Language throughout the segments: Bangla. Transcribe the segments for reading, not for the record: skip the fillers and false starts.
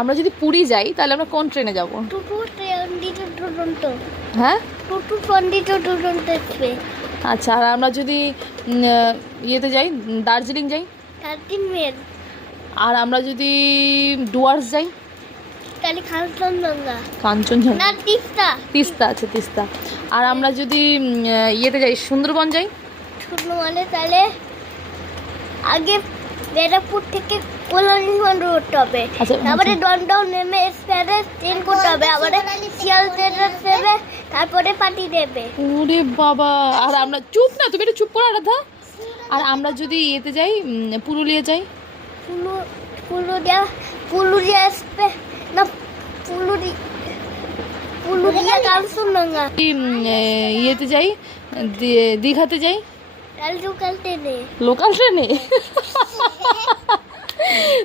আমরা যদি পুরী যাই তাহলে আমরা কোন ট্রেনে যাব? হ্যাঁ, আচ্ছা। আর আমরা যদি ইয়েতে যাই, দার্জিলিং যাই, আর আমরা যদি ডুয়ার্স যাই, তাহলে কাঞ্চনজঙ্ঘা, তিস্তা। আচ্ছা তিস্তা। আর আমরা যদি ইয়েতে যাই, সুন্দরবন যাই, তাহলে আগে ব্যারাকপুর থেকে কল্যাণীগঞ্জ রোড হবে, আচ্ছা, তারপরে ডনটাউন নেমে এক্সপ্রেসে ট্রেন করতে হবে, আবার শিয়ালদা নেমে তারপরে পাটি দেবে। ওরে বাবা! আর আমরা চুপ না, তুমি একটু চুপ করো রাধা। আর আমরা যদি ইয়েতে যাই, পুরুলিয়া যাই, পুরুলিয়া আসবে না, পুরুলিয়া কাঞ্চনজঙ্ঘা। ইয়েতে যাই, দীঘাতে যাই, লোকাল ট্রেনে।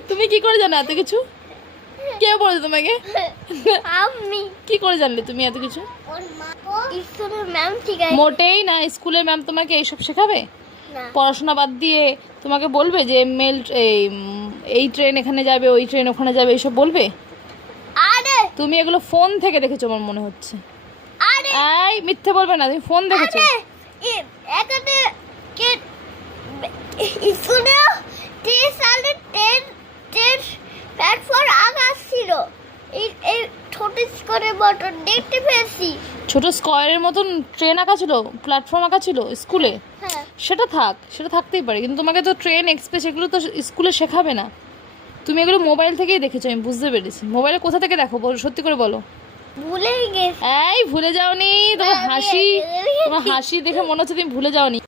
তুমি কি করে জানো এত কিছু? কে বলেছে তোমাকে? আমি কি করে জানলে তুমি এত কিছু? স্কুলের ম্যাম শিখায়। মোটেই না, স্কুলের ম্যাম তোমাকে এইসব শেখাবে? না, পড়াশোনা বাদ দিয়ে তোমাকে বলবে যে এই ট্রেন এখানে যাবে, ওই ট্রেন ওখানে যাবে, এইসব বলবে? আরে তুমি এগুলো ফোন থেকে দেখেছো আমার মনে হচ্ছে। আরে এই মিথ্যে বলবে না, তুমি ফোন দেখেছো। এখানে কে স্কুলে 3 সালে 10 প্ল্যাটফর্ম আকাশ ছিল, এই ছোট করে বটন দেখতে পেয়েছি। ছোট স্কয়ারের মতন ট্রেন আঁকা ছিল, প্ল্যাটফর্ম আঁকা ছিল স্কুলে। হ্যাঁ, সেটা থাকতেই পারে, কিন্তু তোমাকে তো ট্রেন এক্সপ্রেস এগুলো তো স্কুলে শেখাবে না। তুমি এগুলো মোবাইল থেকেই দেখেছো, আমি বুঝতে পেরেছি। মোবাইলে কোথা থেকে দেখো বলো, সত্যি করে বলো। ভুলে গেছি। এই ভুলে যাওনি? তোমার হাসি দেখে মনে হচ্ছে তুমি ভুলে যাওনি।